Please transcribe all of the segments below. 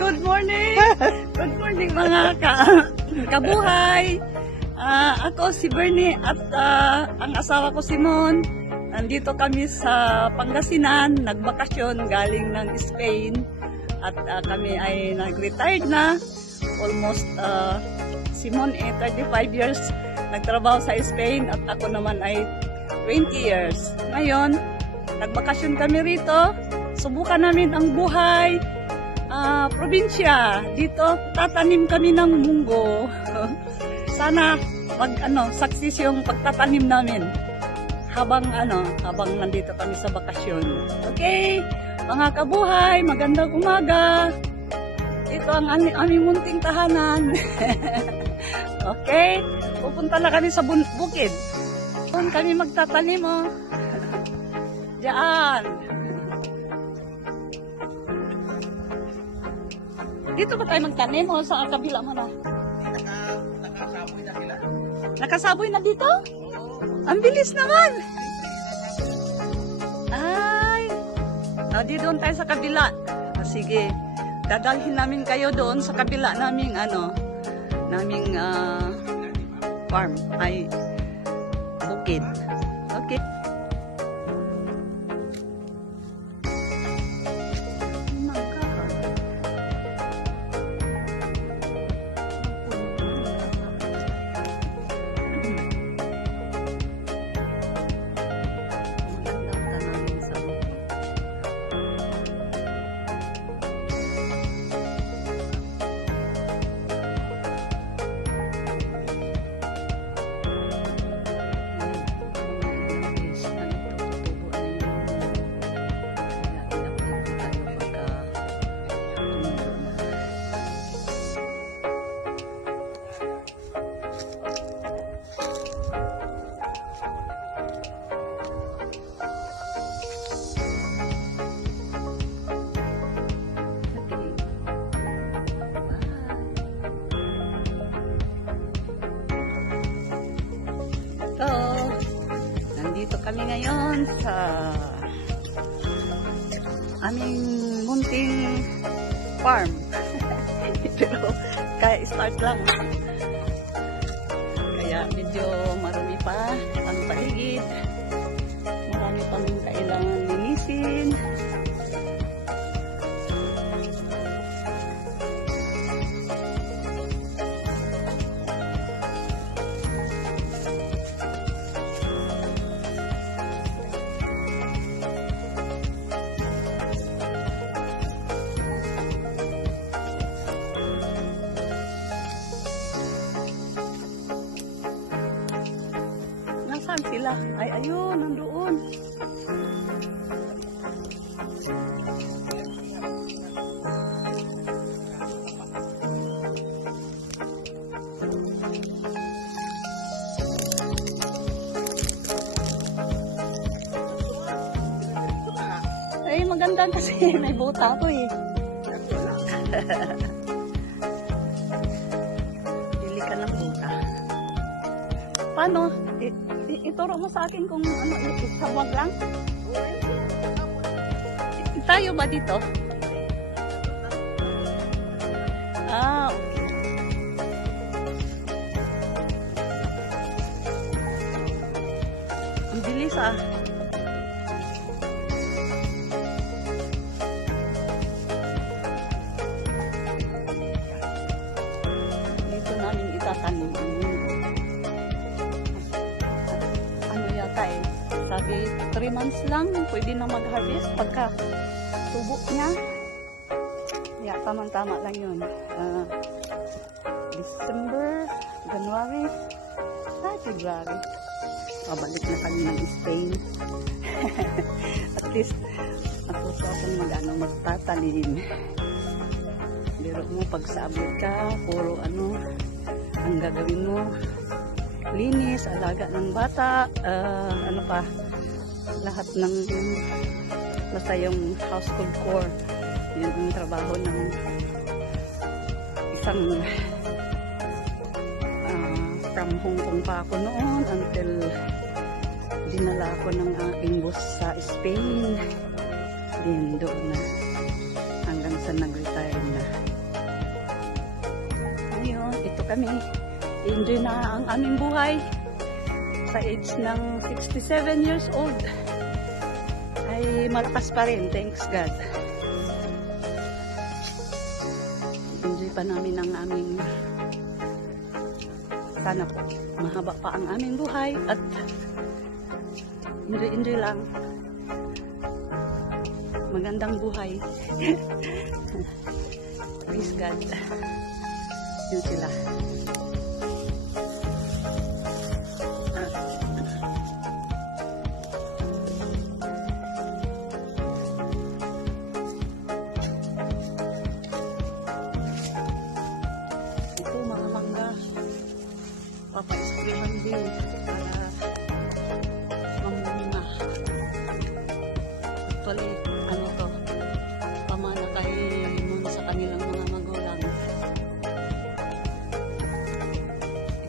Good morning! Good morning mga kabuhay! Ako si Bernie at ang asawa ko si Mon. Nandito kami sa Pangasinan, nagbakasyon galing ng Spain. At kami ay nag-retired na. Almost si Mon 35 years nagtrabaho sa Spain at ako naman ay 20 years. Ngayon, nagbakasyon kami rito. Subukan namin ang buhay. Probinsya. Dito, tatanim kami ng munggo. Sana success yung pagtatanim namin habang nandito kami sa bakasyon. Okay, mga kabuhay, magandang umaga. Ito ang aming munting tahanan. Okay, pupunta na kami sa bukid. Doon kami magtatanim, oh. Diyan. Dito ba tayo magtanim o sa kabila mo na? Nakasaboy na sila. Nakasaboy na dito? Ang bilis naman! Ay! Di doon tayo sa kabila. Sige, dadalhin namin kayo doon sa kabila naming farm ay bukid. Okay. So, nandito kami ngayon sa aming munting farm. Pero kaya start lang. Kaya medyo marami pa ang paligid. Marami pang kailangan linisin. Nasaan sila? Ay, ayun, nandoon. Ay, maganda kasi may buta ko eh. Pili ka ng buta. Paano? Ituro mo sa akin kung isabag lang? Tayo ba dito? Okay. Ang bilis ah. Dito namin itatanim. Sabi, 3 months lang, pwede na mag-harvest pagka tubo niya. Yeah, tama-tama lang yun. December, January, February. Pabalik na kami ng Spain. At least, natuto akong magtatanim. Biro mo, pag sa abot ka, puro ang gagawin mo. Linis, alaga ng bata, lahat ng basta yung household chore. Yun ang trabaho ng isang from Hong Kong pa ako noon until dinala ako ng aking boss sa Spain. Din doon na hanggang sa nag-retire na. kami. Enjoy na ang aming buhay. Sa age ng 67 years old, ay malakas pa rin. Thanks God. Enjoy pa namin ang aming, sana po mahaba pa ang aming buhay at enjoy lang. Magandang buhay. Please God. Yun sila. Ito mga mangga. Papa-esprihan din para mamunga. Actually, ano to? Pamana kay muna sa kanilang mga magulang.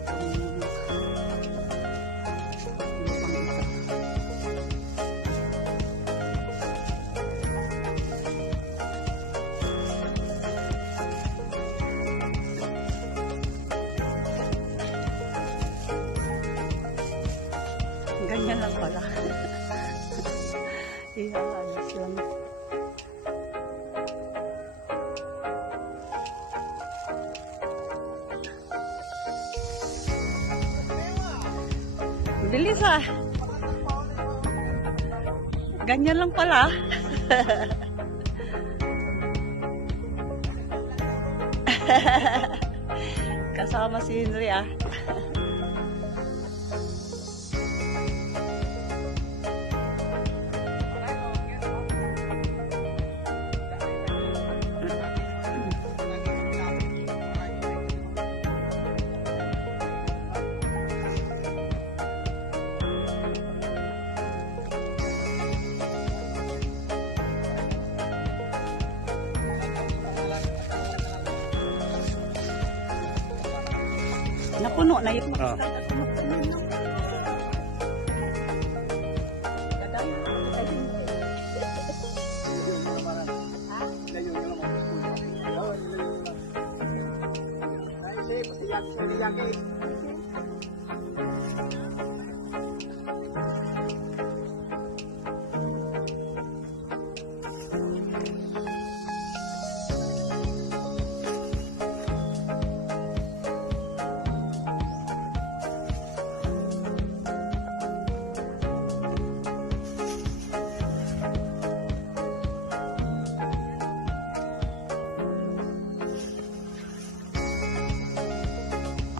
Itong lupang ito. Ganyan lang pala. Ihalas lang. Bilis ah. Ganyan lang pala. Kasama si Henry ah. Napuno na yung Ah.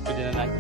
Pwede na lang.